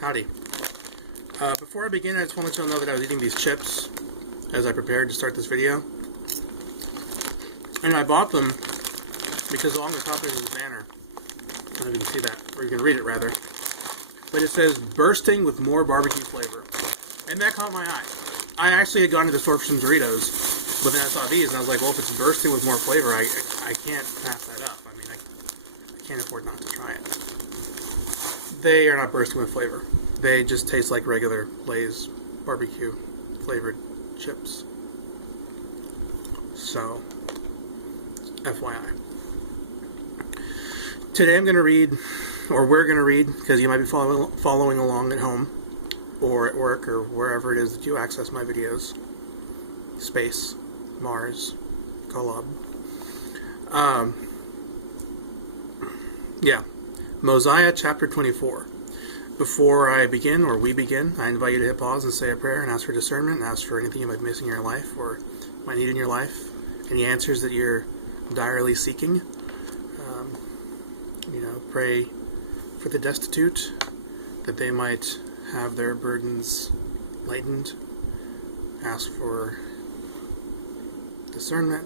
Howdy. Before I begin, I just want to let you all know that I was eating these chips as I prepared to start this video. And I bought them because along the top there's this banner. I don't know if you can see that, or you can read it rather. But it says, bursting with more barbecue flavor. And that caught my eye. I actually had gone to the store for some Doritos, but then I saw these and I was like, well, if it's bursting with more flavor, I can't pass that up. I mean, I can't afford not to try it. They are not bursting with flavor. They just taste like regular Lay's barbecue flavored chips. So, FYI. Today I'm going to read, or we're going to read, because you might be following along at home, or at work, or wherever it is that you access my videos. Space, Mars, Kolob. Yeah. Mosiah chapter 24. Before I begin, or we begin, I invite you to hit pause and say a prayer and ask for discernment and ask for anything you might be missing in your life or might need in your life. Any answers that you're direly seeking. Pray for the destitute, that they might have their burdens lightened. Ask for discernment,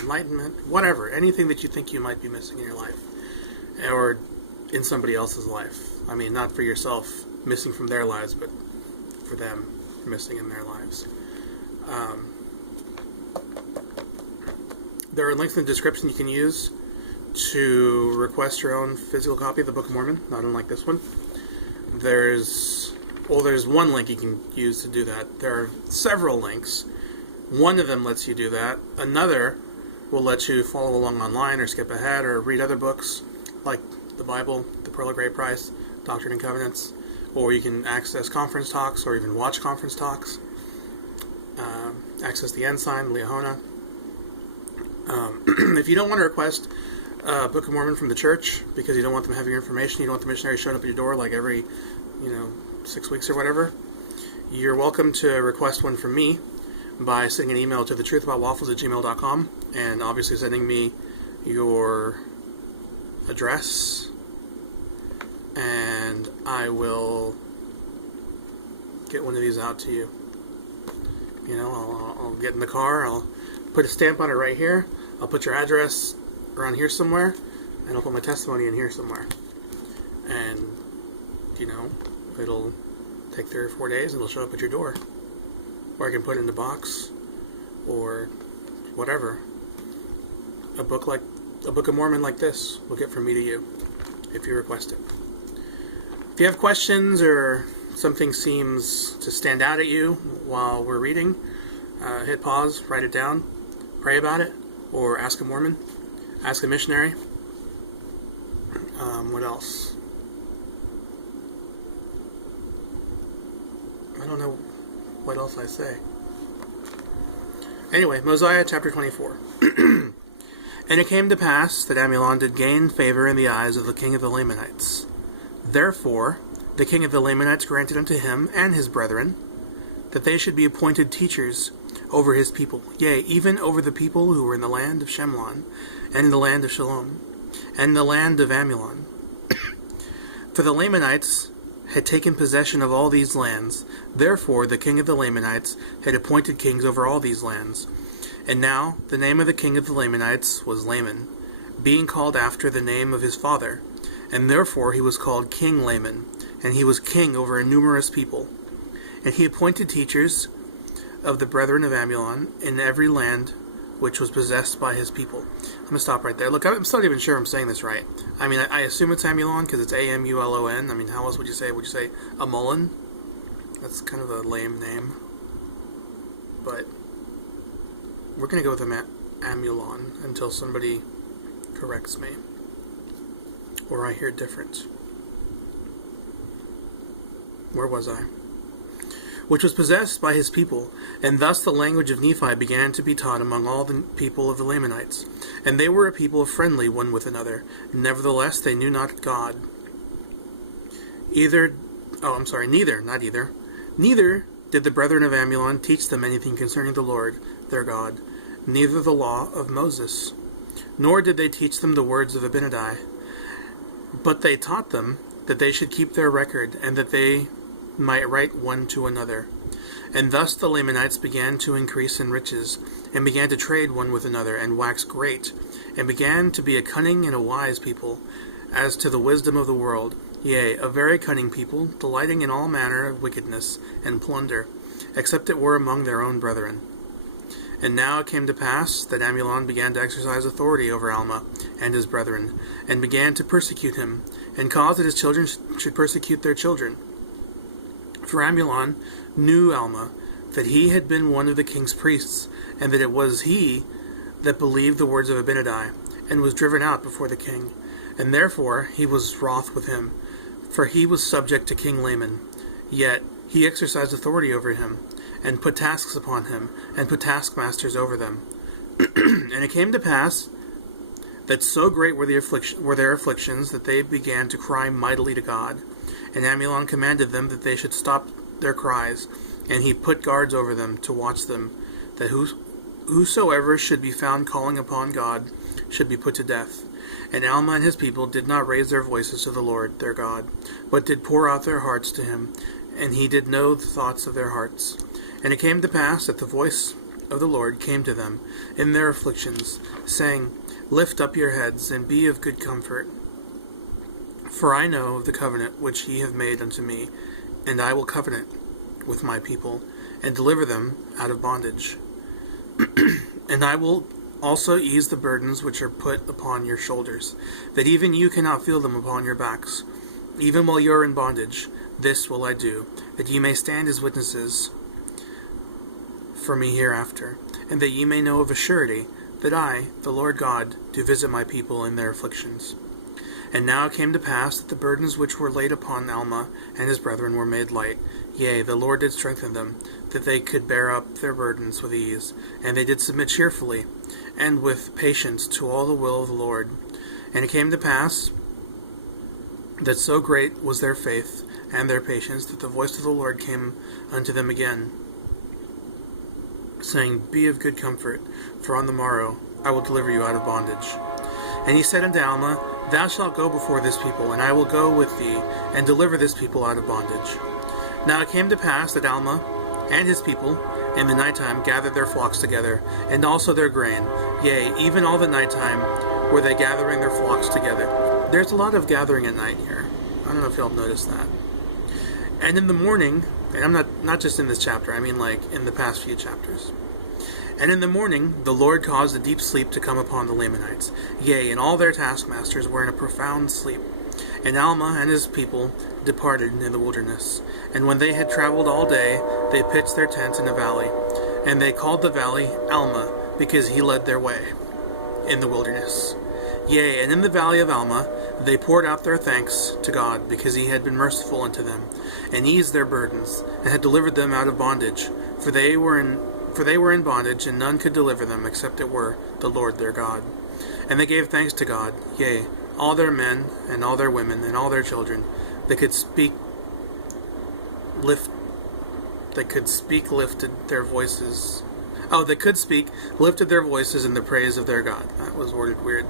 enlightenment, whatever. Anything that you think you might be missing in your life. Or in somebody else's life. I mean, not for yourself missing from their lives, but for them missing in their lives. There are links in the description you can use to request your own physical copy of the Book of Mormon, not unlike this one. There's one link you can use to do that. There are several links. One of them lets you do that. Another will let you follow along online or skip ahead or read other books like the Bible, the Pearl of Great Price, Doctrine and Covenants, or you can access conference talks or even watch conference talks, access the Ensign, Leahona. If you don't want to request Book of Mormon from the church because you don't want them to have your information, you don't want the missionary showing up at your door like every 6 weeks or whatever, you're welcome to request one from me by sending an email to thetruthaboutwaffles@gmail.com and obviously sending me your address, and I will get one of these out to you. I'll get in the car, I'll put a stamp on it right here, I'll put your address around here somewhere, and I'll put my testimony in here somewhere. And, it'll take 3 or 4 days and it'll show up at your door. Or I can put it in the box, or whatever. A Book of Mormon like this will get from me to you, if you request it. If you have questions or something seems to stand out at you while we're reading, hit pause, write it down, pray about it, or ask a Mormon, ask a missionary. What else? I don't know what else I say. Anyway, Mosiah chapter 24. And it came to pass that Amulon did gain favor in the eyes of the king of the Lamanites. Therefore the king of the Lamanites granted unto him and his brethren that they should be appointed teachers over his people, yea, even over the people who were in the land of Shemlon, and in the land of Shalom, and in the land of Amulon. For the Lamanites had taken possession of all these lands. Therefore the king of the Lamanites had appointed kings over all these lands. And now the name of the king of the Lamanites was Laman, being called after the name of his father, and therefore he was called King Laman, and he was king over a numerous people. And he appointed teachers of the brethren of Amulon in every land which was possessed by his people. I'm going to stop right there. Look, I'm still not even sure I'm saying this right. I mean, I assume it's Amulon because it's Amulon. I mean, how else would you say it? Would you say Amulon? That's kind of a lame name. But we're going to go with Amulon until somebody corrects me. Or I hear different. Where was I? Which was possessed by his people, and thus the language of Nephi began to be taught among all the people of the Lamanites. And they were a people friendly one with another. Nevertheless, they knew not God. Neither did the brethren of Amulon teach them anything concerning the Lord, their God, neither the law of Moses. Nor did they teach them the words of Abinadi. But they taught them that they should keep their record, and that they might write one to another. And thus the Lamanites began to increase in riches, and began to trade one with another, and wax great, and began to be a cunning and a wise people, as to the wisdom of the world, yea, a very cunning people, delighting in all manner of wickedness and plunder, except it were among their own brethren. And now it came to pass that Amulon began to exercise authority over Alma and his brethren, and began to persecute him, and caused that his children should persecute their children. For Amulon knew Alma, that he had been one of the king's priests, and that it was he that believed the words of Abinadi, and was driven out before the king. And therefore he was wroth with him, for he was subject to King Laman. Yet he exercised authority over him, and put tasks upon him, and put taskmasters over them. And it came to pass that so great were their afflictions that they began to cry mightily to God. And Amulon commanded them that they should stop their cries, and he put guards over them to watch them, that whosoever should be found calling upon God should be put to death. And Alma and his people did not raise their voices to the Lord their God, but did pour out their hearts to him, and he did know the thoughts of their hearts. And it came to pass that the voice of the Lord came to them in their afflictions, saying, Lift up your heads, and be of good comfort. For I know of the covenant which ye have made unto me, and I will covenant with my people, and deliver them out of bondage. And I will also ease the burdens which are put upon your shoulders, that even you cannot feel them upon your backs. Even while you are in bondage, this will I do, that ye may stand as witnesses for me hereafter, and that ye may know of a surety that I, the Lord God, do visit my people in their afflictions. And now it came to pass that the burdens which were laid upon Alma and his brethren were made light. Yea, the Lord did strengthen them, that they could bear up their burdens with ease. And they did submit cheerfully, and with patience to all the will of the Lord. And it came to pass that so great was their faith and their patience, that the voice of the Lord came unto them again, saying, Be of good comfort, for on the morrow I will deliver you out of bondage. And he said unto Alma, Thou shalt go before this people, and I will go with thee, and deliver this people out of bondage. Now it came to pass that Alma and his people in the nighttime gathered their flocks together, and also their grain. Yea, even all the nighttime were they gathering their flocks together. There's a lot of gathering at night here. I don't know if y'all have noticed that. And in the morning, and I'm not just in this chapter, I mean like in the past few chapters. And in the morning the Lord caused a deep sleep to come upon the Lamanites. Yea, and all their taskmasters were in a profound sleep. And Alma and his people departed in the wilderness. And when they had traveled all day, they pitched their tents in a valley. And they called the valley Alma, because he led their way in the wilderness. Yea, and in the valley of Alma they poured out their thanks to God, because he had been merciful unto them, and eased their burdens, and had delivered them out of bondage. For they were in bondage, and none could deliver them, except it were the Lord their God. And they gave thanks to God, yea, all their men, and all their women, and all their children, that could speak, lifted their voices. Lifted their voices in the praise of their God. That was worded weird.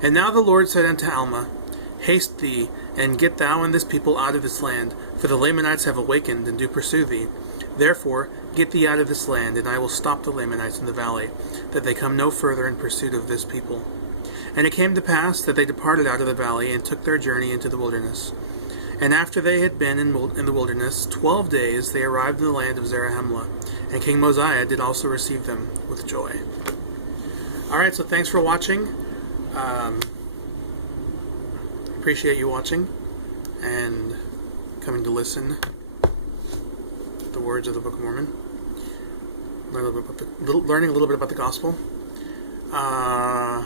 And now the Lord said unto Alma, Haste thee, and get thou and this people out of this land, for the Lamanites have awakened, and do pursue thee. Therefore get thee out of this land, and I will stop the Lamanites in the valley, that they come no further in pursuit of this people. And it came to pass that they departed out of the valley, and took their journey into the wilderness. And after they had been in the wilderness 12 days, they arrived in the land of Zarahemla, and King Mosiah did also receive them with joy. Alright, so thanks for watching. Appreciate you watching and coming to listen to the words of the Book of Mormon. Learning a little bit about the gospel. I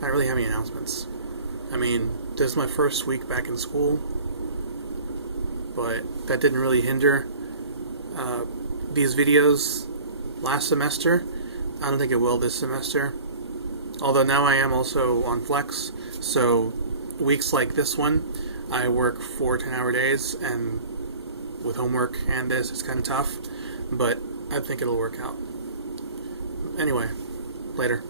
don't really have any announcements. I mean, this is my first week back in school, but that didn't really hinder these videos last semester. I don't think it will this semester. Although now I am also on flex, so weeks like this one, I work 4 10-hour days, and with homework and this, it's kind of tough, but I think it'll work out. Anyway, later.